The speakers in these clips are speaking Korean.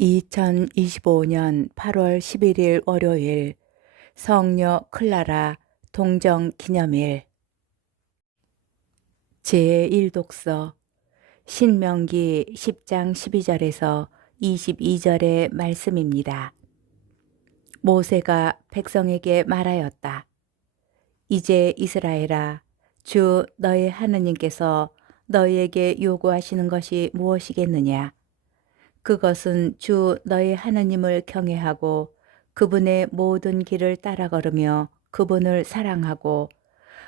2025년 8월 11일 월요일 성녀 클라라 동정 기념일 제1독서 신명기 10장 12절에서 22절의 말씀입니다. 모세가 백성에게 말하였다. 이제 이스라엘아 주 너의 하느님께서 너희에게 요구하시는 것이 무엇이겠느냐? 그것은 주 너희 하나님을 경외하고 그분의 모든 길을 따라 걸으며 그분을 사랑하고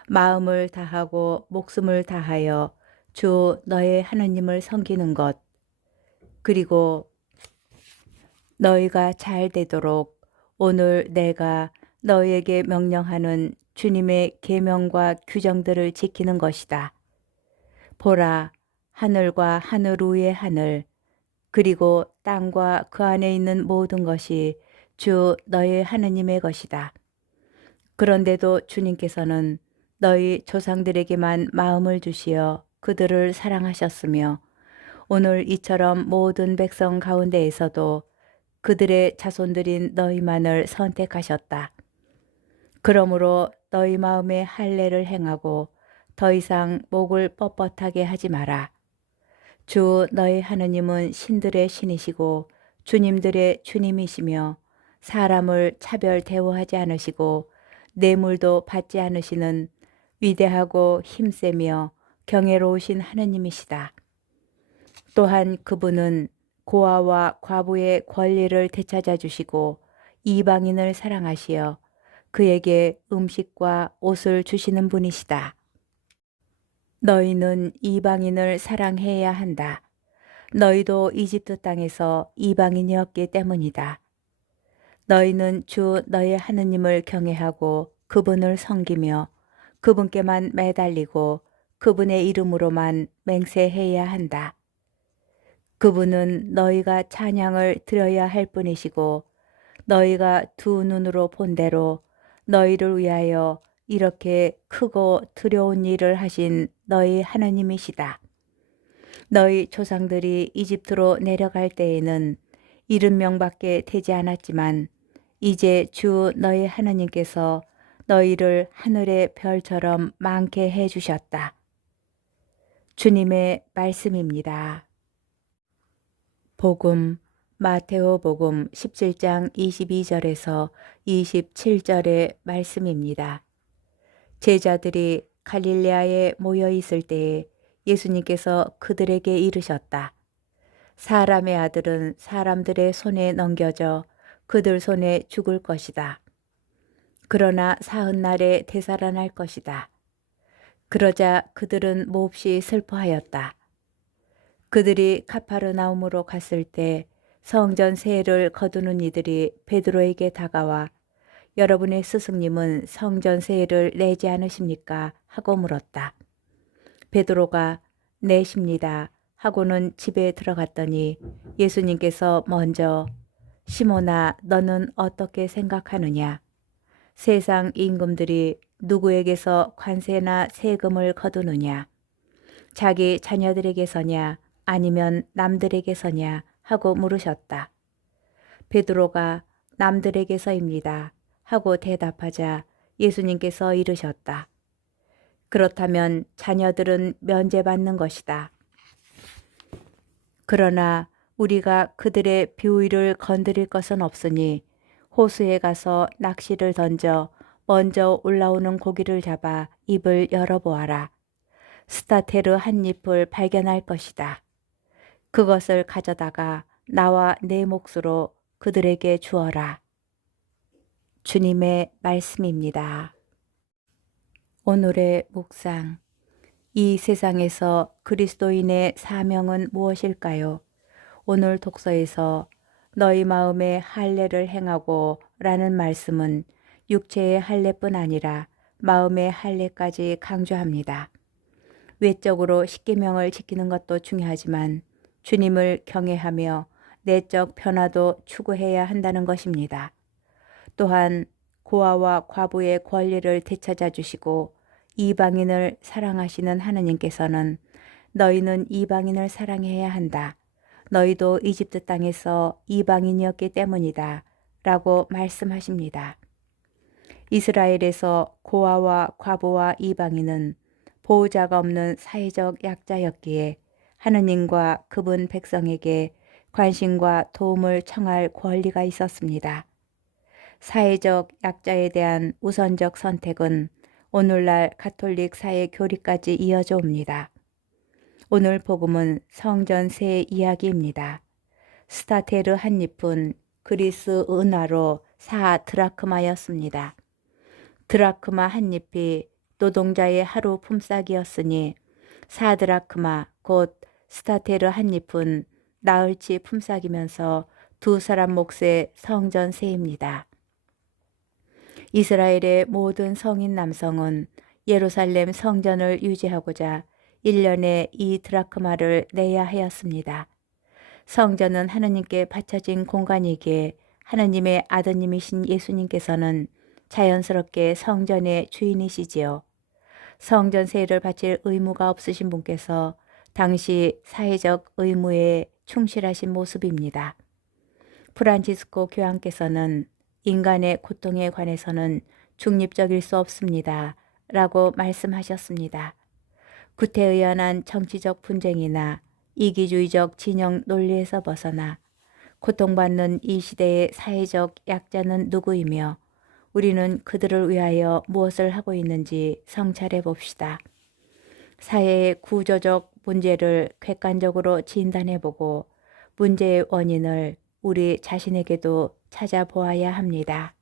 마음을 다하고 목숨을 다하여 주 너의 하나님을 섬기는 것 그리고 너희가 잘 되도록 오늘 내가 너희에게 명령하는 주님의 계명과 규정들을 지키는 것이다. 보라 하늘과 하늘 위의 하늘 그리고 땅과 그 안에 있는 모든 것이 주 너희 하느님의 것이다. 그런데도 주님께서는 너희 조상들에게만 마음을 주시어 그들을 사랑하셨으며 오늘 이처럼 모든 백성 가운데에서도 그들의 자손들인 너희만을 선택하셨다. 그러므로 너희 마음에 할례를 행하고 더 이상 목을 뻣뻣하게 하지 마라. 주 너희 하느님은 신들의 신이시고 주님들의 주님이시며 사람을 차별 대우하지 않으시고 뇌물도 받지 않으시는 위대하고 힘세며 경애로우신 하느님이시다. 또한 그분은 고아와 과부의 권리를 되찾아 주시고 이방인을 사랑하시어 그에게 음식과 옷을 주시는 분이시다. 너희는 이방인을 사랑해야 한다. 너희도 이집트 땅에서 이방인이었기 때문이다. 너희는 주 너희 하느님을 경외하고 그분을 섬기며 그분께만 매달리고 그분의 이름으로만 맹세해야 한다. 그분은 너희가 찬양을 드려야 할 뿐이시고 너희가 두 눈으로 본 대로 너희를 위하여 이렇게 크고 두려운 일을 하신 너희 하나님이시다. 너희 조상들이 이집트로 내려갈 때에는 일흔 명밖에 되지 않았지만 이제 주 너희 하나님께서 너희를 하늘의 별처럼 많게 해 주셨다. 주님의 말씀입니다. 복음 마테오 복음 17장 22절에서 27절의 말씀입니다. 제자들이 갈릴레아에 모여 있을 때에 예수님께서 그들에게 이르셨다. 사람의 아들은 사람들의 손에 넘겨져 그들 손에 죽을 것이다. 그러나 사흔날에 되살아날 것이다. 그러자 그들은 몹시 슬퍼하였다. 그들이 카파르나움으로 갔을 때 성전 세를 거두는 이들이 베드로에게 다가와 여러분의 스승님은 성전 세를 내지 않으십니까? 하고 물었다. 베드로가 내십니다. 하고는 집에 들어갔더니 예수님께서 먼저 시모나 너는 어떻게 생각하느냐? 세상 임금들이 누구에게서 관세나 세금을 거두느냐? 자기 자녀들에게서냐 아니면 남들에게서냐 하고 물으셨다. 베드로가 남들에게서입니다. 하고 대답하자 예수님께서 이르셨다. 그렇다면 자녀들은 면제받는 것이다. 그러나 우리가 그들의 비위를 건드릴 것은 없으니 호수에 가서 낚시를 던져 먼저 올라오는 고기를 잡아 입을 열어보아라. 스타테르 한 잎을 발견할 것이다. 그것을 가져다가 나와 내 몫으로 그들에게 주어라. 주님의 말씀입니다. 오늘의 묵상. 이 세상에서 그리스도인의 사명은 무엇일까요? 오늘 독서에서 너희 마음에 할례를 행하고 라는 말씀은 육체의 할례뿐 아니라 마음의 할례까지 강조합니다. 외적으로 십계명을 지키는 것도 중요하지만 주님을 경외하며 내적 변화도 추구해야 한다는 것입니다. 또한 고아와 과부의 권리를 되찾아 주시고 이방인을 사랑하시는 하느님께서는 너희는 이방인을 사랑해야 한다. 너희도 이집트 땅에서 이방인이었기 때문이다. 라고 말씀하십니다. 이스라엘에서 고아와 과부와 이방인은 보호자가 없는 사회적 약자였기에 하느님과 그분 백성에게 관심과 도움을 청할 권리가 있었습니다. 사회적 약자에 대한 우선적 선택은 오늘날 가톨릭 사회 교리까지 이어져 옵니다. 오늘 복음은 성전 세 이야기입니다. 스타테르 한 잎은 그리스 은화로 사 드라크마였습니다. 드라크마 한 잎이 노동자의 하루 품삯이었으니 사 드라크마 곧 스타테르 한 잎은 나흘치 품삯이면서 두 사람 몫의 성전 세입니다. 이스라엘의 모든 성인 남성은 예루살렘 성전을 유지하고자 1년에 이 드라크마를 내야 하였습니다. 성전은 하느님께 바쳐진 공간이기에 하느님의 아드님이신 예수님께서는 자연스럽게 성전의 주인이시지요. 성전세를 바칠 의무가 없으신 분께서 당시 사회적 의무에 충실하신 모습입니다. 프란치스코 교황께서는 인간의 고통에 관해서는 중립적일 수 없습니다. 라고 말씀하셨습니다. 구태의연한 정치적 분쟁이나 이기주의적 진영 논리에서 벗어나 고통받는 이 시대의 사회적 약자는 누구이며 우리는 그들을 위하여 무엇을 하고 있는지 성찰해 봅시다. 사회의 구조적 문제를 객관적으로 진단해 보고 문제의 원인을 우리 자신에게도 찾아보아야 합니다.